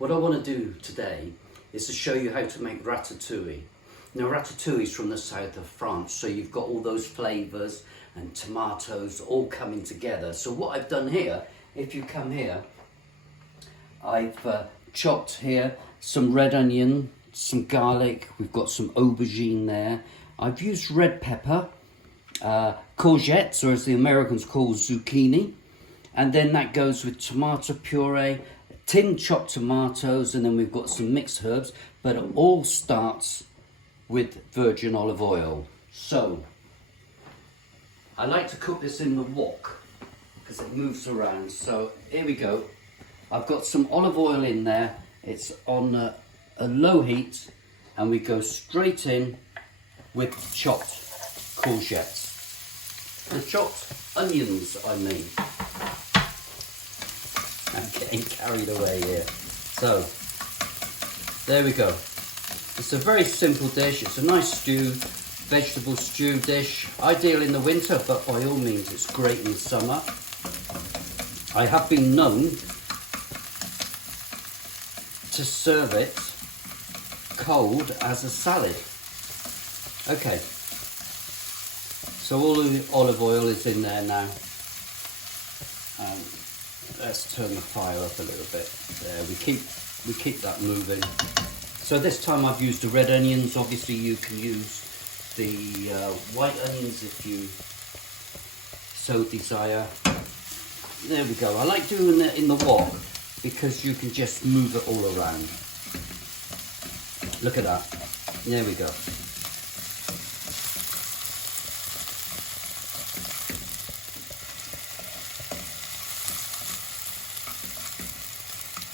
What I want to do today is to show you how to make ratatouille. Now ratatouille is from the south of France, so you've got all those flavours and tomatoes all coming together. So what I've done here, if you come here, I've chopped here some red onion, some garlic, we've got some aubergine there. I've used red pepper, courgettes, or as the Americans call zucchini, and then that goes with tomato puree, tin chopped tomatoes, and then we've got some mixed herbs, but it all starts with virgin olive oil. So I like to cook this in the wok because it moves around. So here we go. I've got some olive oil in there. It's on a low heat, and we go straight in with chopped courgettes. The chopped onions, I mean. I'm getting carried away here. So, there we go. It's a very simple dish. It's a nice stew, vegetable stew dish. Ideal in the winter, but by all means it's great in the summer. I have been known to serve it cold as a salad. Okay, so all the olive oil is in there now. Let's turn the fire up a little bit. There, we keep that moving. So this time I've used the red onions. Obviously you can use the white onions if you so desire. There we go. I like doing it in the wok because you can just move it all around. Look at that. There we go.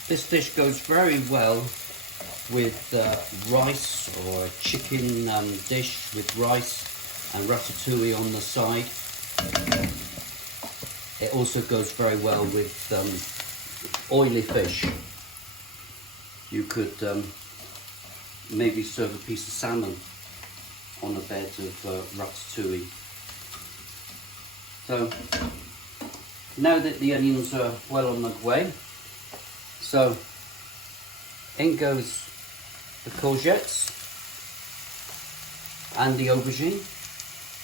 This dish goes very well with rice, or a chicken dish with rice and ratatouille on the side. It also goes very well with oily fish. You could maybe serve a piece of salmon on a bed of ratatouille. So now that the onions are well on the way, so in goes the courgettes and the aubergine,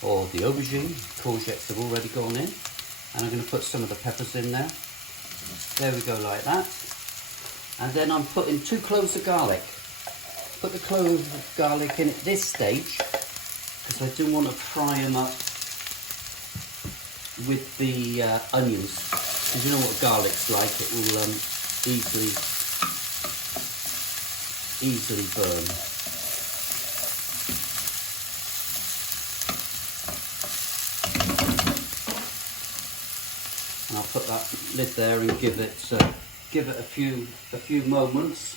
or the aubergine. Courgettes have already gone in, and I'm going to put some of the peppers in there. There we go, like that. And then I'm putting 2 cloves of garlic. Put the cloves of garlic in at this stage because I do want to fry them up with the onions. Because you know what garlic's like, it will easily burn. And I'll put that lid there and give it a few moments.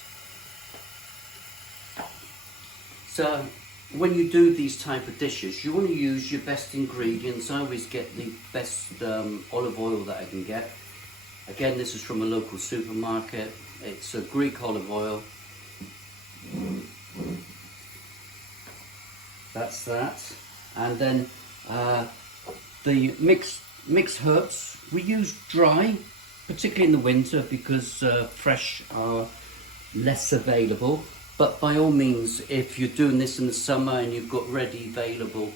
So when you do these type of dishes, you want to use your best ingredients. I always get the best olive oil that I can get. Again, this is from a local supermarket. It's a Greek olive oil. That's that. And then the mixed herbs, we use dry, particularly in the winter because fresh are less available. But by all means, if you're doing this in the summer and you've got ready available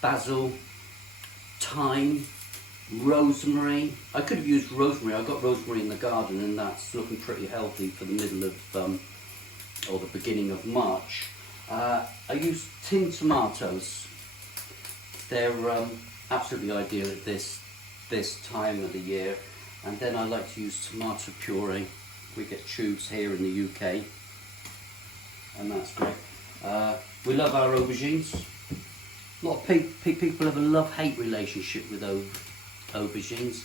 basil, thyme, rosemary. I could have used rosemary. I got rosemary in the garden, and that's looking pretty healthy for the middle of or the beginning of March. I use tin tomatoes. They're absolutely ideal at this time of the year. And then I like to use tomato puree. We get tubes here in the UK, and that's great. We love our aubergines. A lot of people have a love-hate relationship with aubergines,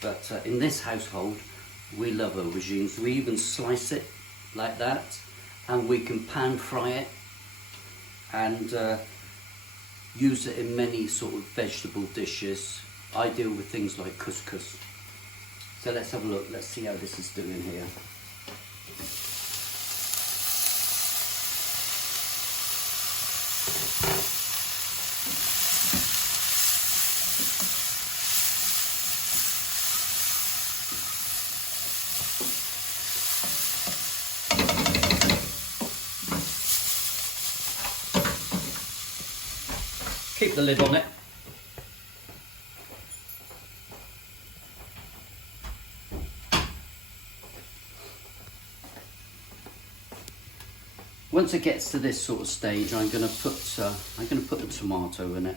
but in this household we love aubergines. We even slice it like that, and we can pan fry it and use it in many sort of vegetable dishes, ideal with things like couscous. So let's have a look, let's see how this is doing here. Keep the lid on it. Once it gets to this sort of stage, I'm going to put the tomato in it.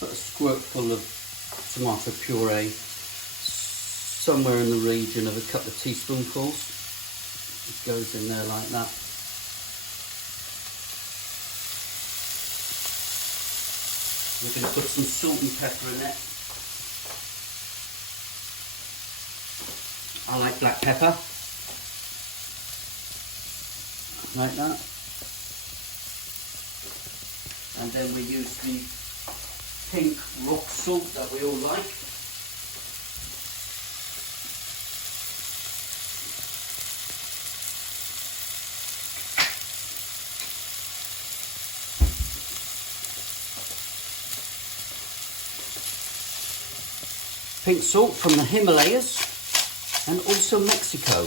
Put a squirtful of tomato puree, somewhere in the region of a couple of teaspoonfuls. It goes in there like that. We're going to put some salt and pepper in it. I like black pepper, like that. And then we use the pink rock salt that we all like. Pink salt from the Himalayas. And also Mexico,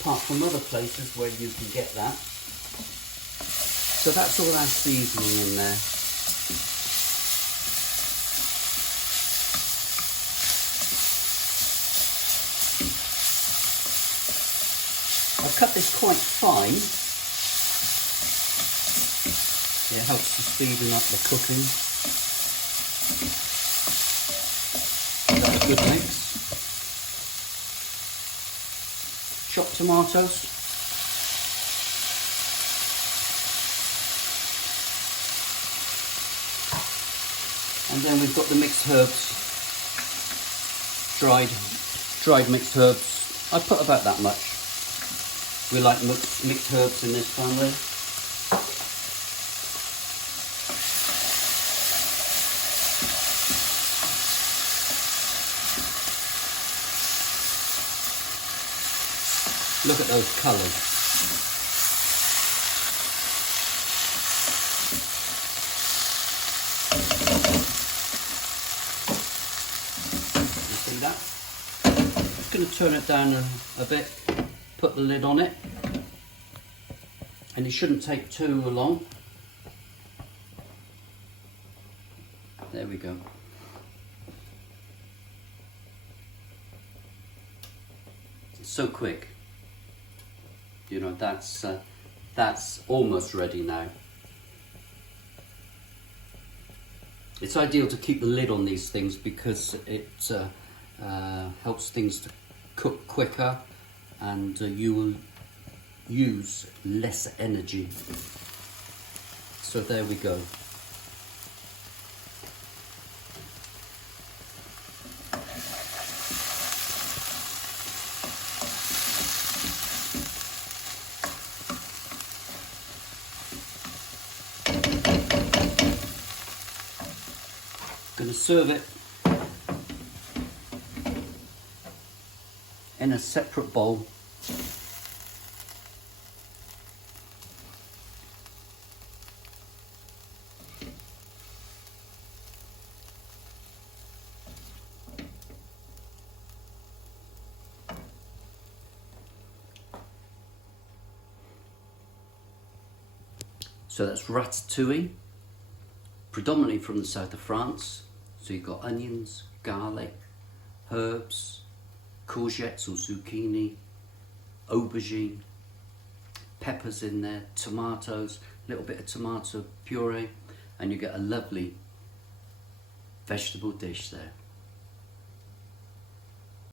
apart from other places where you can get that. So that's all our seasoning in there. I've cut this quite fine. It helps to speeden up the cooking. That's a good mix. Chopped tomatoes. And then we've got the mixed herbs, dried mixed herbs. I put about that much. We like mixed herbs in this family. Look at those colours. You see that? Just going to turn it down a bit, put the lid on it, and it shouldn't take too long. There we go. It's so quick. You know, that's almost ready now. It's ideal to keep the lid on these things because it helps things to cook quicker, and you will use less energy. So there we go. Going to serve it in a separate bowl. So that's ratatouille, predominantly from the south of France. So you've got onions, garlic, herbs, courgettes or zucchini, aubergine, peppers in there, tomatoes, a little bit of tomato puree, and you get a lovely vegetable dish there.